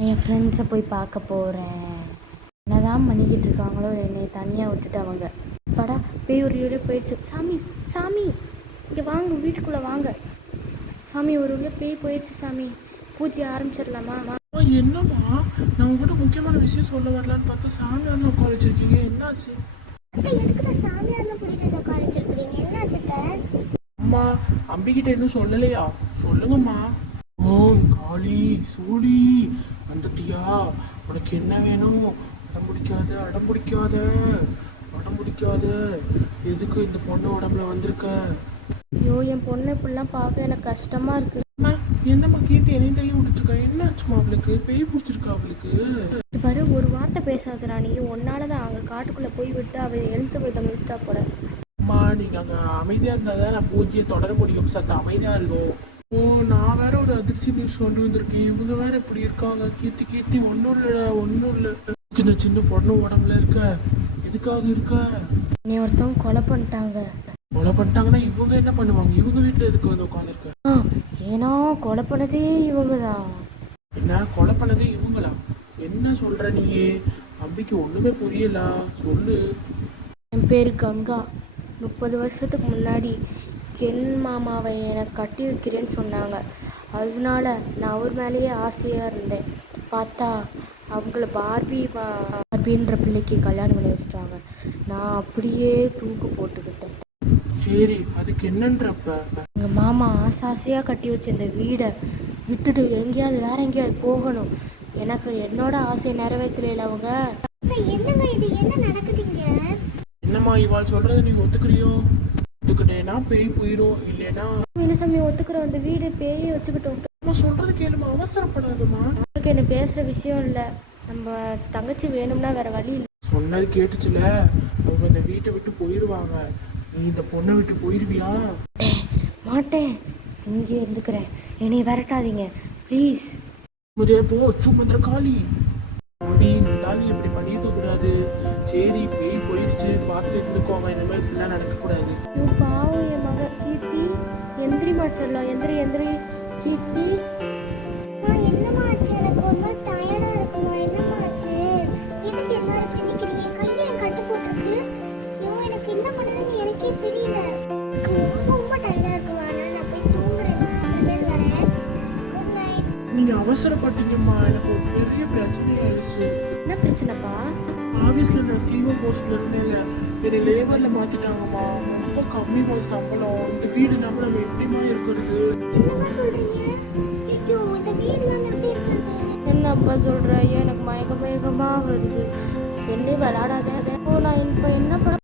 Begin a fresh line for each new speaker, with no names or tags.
என் ஃப்ரெண்ட்ஸை போய் பார்க்க போகிறேன். என்னதான் பண்ணிக்கிட்டு இருக்காங்களோ என்னை தனியாக விட்டுட்டு அவங்க. படா பேய் ஒரு வழியாக போயிடுச்சு. சாமி சாமி இங்கே வாங்க, வீட்டுக்குள்ளே வாங்க சாமி. ஒரு வழியாக பேய் போயிடுச்சு சாமி. பூஜை ஆரம்பிச்சிடலாமா?
என்னம்மா, நான் உங்ககிட்ட முக்கியமான விஷயம் சொல்ல வரலான்னு பார்த்தா சாமியார்லாம் உட்கார வச்சிருக்கீங்க, என்னாச்சு?
எதுக்கு தான் சாமியார்லாம் கூட்டிட்டு உட்கார வச்சிருக்கீங்க? என்னாச்சு?
அம்மா அம்பிக்கிட்ட இன்னும் சொல்லலையா? சொல்லுங்கம்மா. ஓம் காளி சூடி வந்துட்டியா? உனக்கு என்ன வேணும்? அடம் பிடிக்காத அடம் பிடிக்காத அடம் பிடிக்காத. எதுக்கு இந்த பொண்ணு உடம்புல வந்திருக்க?
ஐயோ, என் பொண்ணு இப்படிலாம் பார்க்க எனக்கு கஷ்டமாக இருக்குது.
என்னம்மா கீர்த்தி என்னையும் தள்ளி விட்டுருக்கா? என்னாச்சுமா அவளுக்கு? பேய் பிடிச்சிருக்கா அவளுக்கு?
பாரு, ஒரு வார்த்தை பேசாத ராணி. ஒன்னால தான் அங்கே காட்டுக்குள்ளே போய் விட்டு அவள் எலுமிச்சபழத்தை மிஸ்டா போல.
அம்மா நீங்க அங்கே அமைதியாக இருந்தால் தான் நான் பூஜையை தொடர முடியும். சத்த அமைதியாக இருக்கும். ஓ, நான் வேற ஒரு அதிர்ச்சி நியூஸ் கொண்டு வந்திருக்கேன். இவங்க வேற இப்படி இருக்காங்க. கீர்த்தி கீர்த்தி ஒன்றும் இல்லை. இந்த சின்ன பொண்ணு உடம்புல இருக்க எதுக்காக இருக்க?
என்னை ஒருத்தவங்க கொலை பண்ணிட்டாங்க.
கொலை பண்ணிட்டாங்கன்னா இவங்க என்ன பண்ணுவாங்க? இவங்க வீட்டில் எதுக்கு வந்து உட்காந்துருக்க?
ஏன்னா கொலை பண்ணதே இவங்க தான்.
என்ன கொலை பண்ணதே இவங்களா? என்ன சொல்ற நீயே? அம்பிக்கு ஒண்ணுமே புரியல, சொல்லு.
என் பேர் கங்கா. 30 வருஷத்துக்கு முன்னாடி கென் மாமாவை எனக்கு கட்டி வைக்கிறேன்னு சொன்னாங்க. அதனால நான் அவர் மேலேயே ஆசையாக இருந்தேன். பார்த்தா அவங்கள பார்பின்ற பிள்ளைக்கு கல்யாணம் பண்ணி வச்சுட்டாங்க. நான் அப்படியே தூக்கு போட்டுக்கிட்டேன்.
சரி, அதுக்கு என்னன்றப்ப?
எங்கள் மாமா ஆசையாக கட்டி வச்ச இந்த வீடை விட்டுட்டு எங்கேயாவது வேற எங்கேயாவது போகணும். எனக்கு என்னோட ஆசையை நிறைவேற்றல அவங்க.
என்னங்க இது? என்ன நடக்குதுங்க?
என்னம்மா இவாள் சொல்றது நீ ஒத்துக்கிறியோ? ஒத்துக்கிட்டேன்னா பேய் போயிடும், இல்லைன்னா
என்ன சாமி ஒத்துக்கிறோம். அந்த வீடு பேயை வச்சுக்கிட்டோம்.
நம்ம சொல்றது கேளுமா, அவசரப்படாதுமா.
உங்களுக்கு என்ன பேசுகிற விஷயம் இல்லை. நம்ம தங்கச்சி வேணும்னா வேற வழி இல்லை.
சொன்னது கேட்டுச்சுல, அவங்க இந்த வீட்டை விட்டு போயிடுவாங்க. நீ இந்த பொண்ணை விட்டு போயிடுவியா?
மாட்டேன், இங்கே இருந்துக்கிறேன். என்னை விரட்டாதீங்க ப்ளீஸ்.
முஜே போ சுமந்திர காளி. அப்படி இருந்தாலும் இப்படி பண்ணியிருக்க கூடாது. சரி, பேய் போயிடுச்சு, பார்த்து இருந்துக்கோங்க. இந்த மாதிரி இப்படிலாம் நடக்கக்கூடாது.
பாவம் என் மக கீர்த்தி. எந்திரிமா சொல்லலாம். எந்திரி கீர்த்தி.
என்னமா ஆச்சு? எனக்கு ஒரு மாதிரி டயர்டா இருக்குமா? என்னமா ஆச்சு? எதுக்கு எல்லாரும் இப்படி நிக்கிறீங்க? கையை கட்டு போட்டுருக்கு. ஐயோ, எனக்கு என்ன பண்ணுதுன்னு எனக்கே தெரியல. ரொம்ப டயர்டா இருக்குமா? நான் போய் தூங்குறேன். அப்புறமேல் வரேன். Good night.
நீங்க அவசரப்பட்டீங்கம்மா, எனக்கு ஒரு பெரிய பிரச்சனை ஆயிடுச்சு.
என்ன பிரச்சனைப்பா?
ஆஃபீஸில் நான் சிஓ போஸ்ட்ல இருந்தேன்ல, என்னை லேபரில் மாற்றிட்டாங்கம்மா. ரொம்ப கம்மி சம்பளம். இந்த வீடு நம்ம எப்படிமா இருக்கிறது?
என்னங்க சொல்றீங்க? ஐயோ, இந்த வீடுலாம் எப்படி இருக்குது?
என்னப்பா சொல்கிற? எனக்கு மயக்கமாக வருது. என்ன விளாடாத. நான் இப்போ என்ன பண்ண